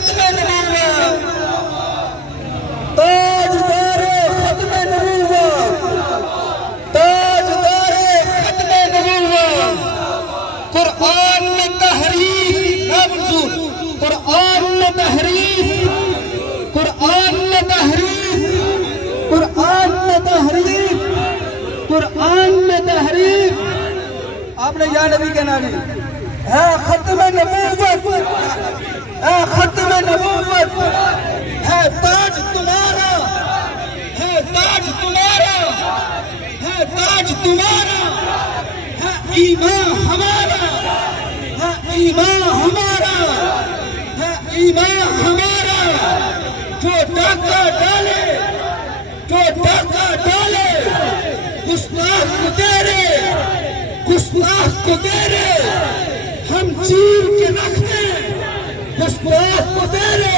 ختم نبوت، تاجدار ختم نبوت، تاجدار ختم نبوت۔ قرآن میں تحریف نہ منظور، قرآن میں تحریف، قرآن میں تحریف، قرآن میں تحریف، قرآن میں تحریف۔ آپ نے یا نبی کہنا نہیں ہے، ختم نبوت ہے، ختم نبوت ہے، تاج تمہارا ہے، تاج تمہارا ہے، تاج تمہارا ہے، ایمان ہمارا ہے، ایمان ہمارا ہے، ایمان ہمارا۔ جو ڈاکہ ڈالے، جو ڈاکہ ڈالے، گستاخ کو تیرے، گستاخ کو تیرے ہم چیر کے رکھ دیں، گستاخ کو تیرے